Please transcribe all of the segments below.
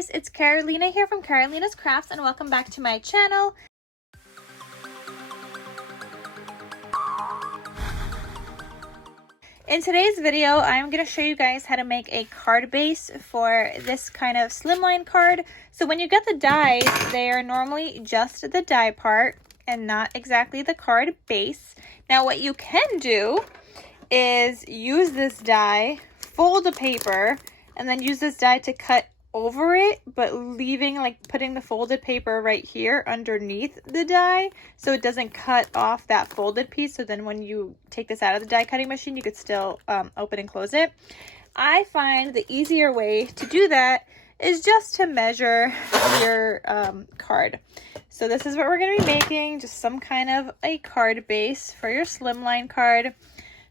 guys, it's Carolina here from KarolinasKrafts and welcome back to my channel. In today's video, I'm going to show you guys how to make a card base for this kind of slimline card. So when you get the dies, they are normally just the die part and not exactly the card base. Now what you can do is use this die, fold the paper, and then use this die to cut over it, but leaving, like, putting the folded paper right here underneath the die so it doesn't cut off that folded piece. So then when you take this out of the die cutting machine, you could still open and close it. I find the easier way to do that is just to measure your card. So this is what we're going to be making, just some kind of a card base for your slimline card.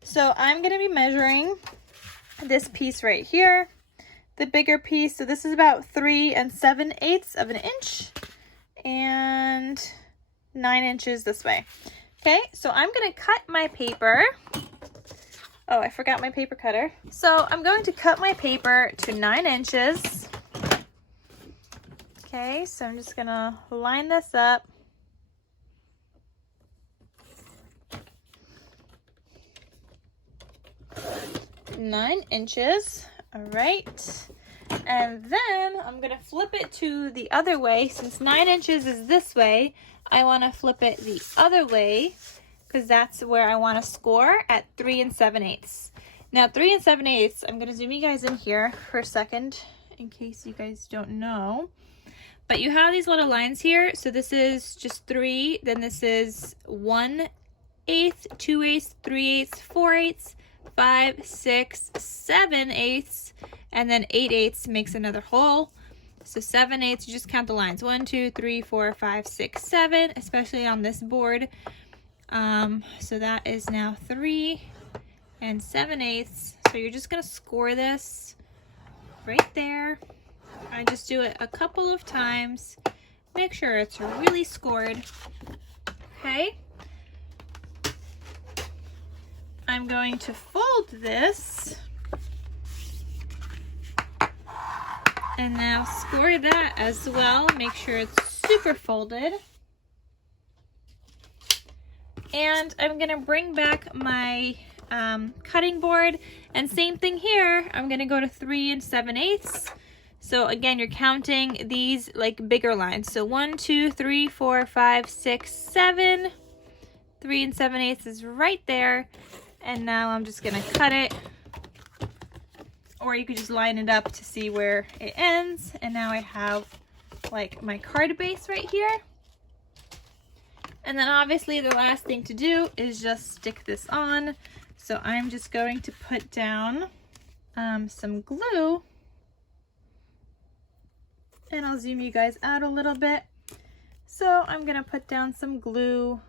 So I'm going to be measuring this piece right here, the bigger piece. So this is about 3 7/8 of an inch and 9 inches this way. Okay, so I'm going to cut my paper. Oh, I forgot my paper cutter. So I'm going to cut my paper to 9 inches. Okay, so I'm just going to line this up. Nine inches. All right, and then I'm gonna flip it to the other way. Since 9 inches is this way, I want to flip it the other way because that's where I want to score at 3 7/8. Now 3 7/8, I'm gonna zoom you guys in here for a second in case you guys don't know, but you have these little lines here. So this is just 3, then this is 1/8, 2/8, 3/8, 4/8, 5, 6, 7/8, and then 8/8 makes another hole. So 7/8, you just count the lines. 1, 2, 3, 4, 5, 6, 7, especially on this board. So that is now 3 7/8. So you're just gonna score this right there. I just do it a couple of times. Make sure it's really scored. Okay. I'm going to fold this and now score that as well. Make sure it's super folded. And I'm going to bring back my cutting board, and same thing here. I'm going to go to 3 7/8. So again, you're counting these like bigger lines. So 1, 2, 3, 4, 5, 6, 7. 3 7/8 is right there. And now I'm just gonna cut it, or you could just line it up to see where it ends. And now I have like my card base right here. And then obviously the last thing to do is just stick this on. So I'm just going to put down some glue, and I'll zoom you guys out a little bit. So I'm gonna put down some glue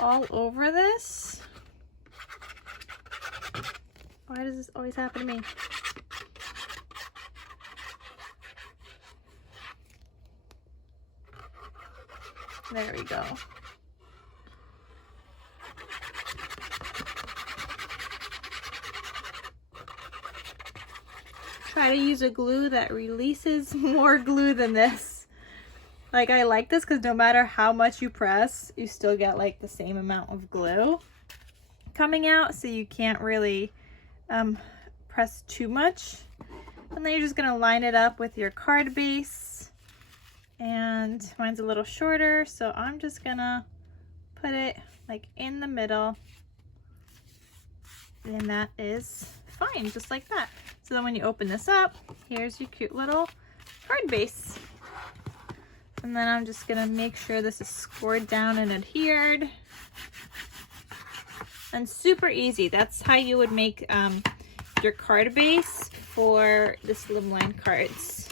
all over this. Why does this always happen to me? There we go. Try to use a glue that releases more glue than this. Like, I like this because no matter how much you press, you still get like the same amount of glue coming out, so you can't really press too much. And then you're just gonna line it up with your card base, and mine's a little shorter, so I'm just gonna put it like in the middle, and that is fine, just like that. So then when you open this up, here's your cute little card base. And then I'm just gonna make sure this is scored down and adhered. And super easy. That's how you would make your card base for the slimline cards.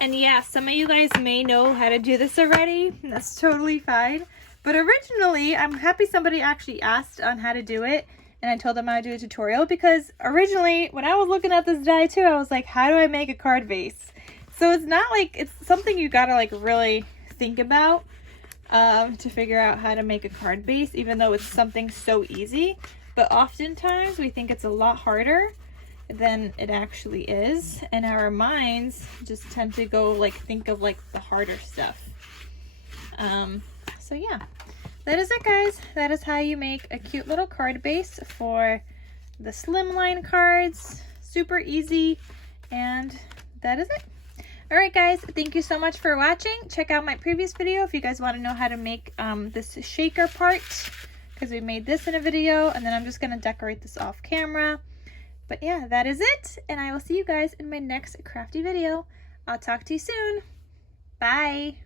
And yeah, some of you guys may know how to do this already. That's totally fine. But originally, I'm happy somebody actually asked on how to do it, and I told them I would do a tutorial, because originally when I was looking at this die too, I was like, how do I make a card base? So it's not like it's something you gotta like really think about to figure out how to make a card base, even though it's something so easy. But oftentimes we think it's a lot harder than it actually is, and our minds just tend to go like think of like the harder stuff. So yeah, that is it, guys. That is how you make a cute little card base for the Slimline cards. Super easy, and that is it. All right, guys, thank you so much for watching. Check out my previous video if you guys want to know how to make this shaker part, because we made this in a video, and then I'm just going to decorate this off camera. But yeah, that is it, and I will see you guys in my next crafty video. I'll talk to you soon. Bye.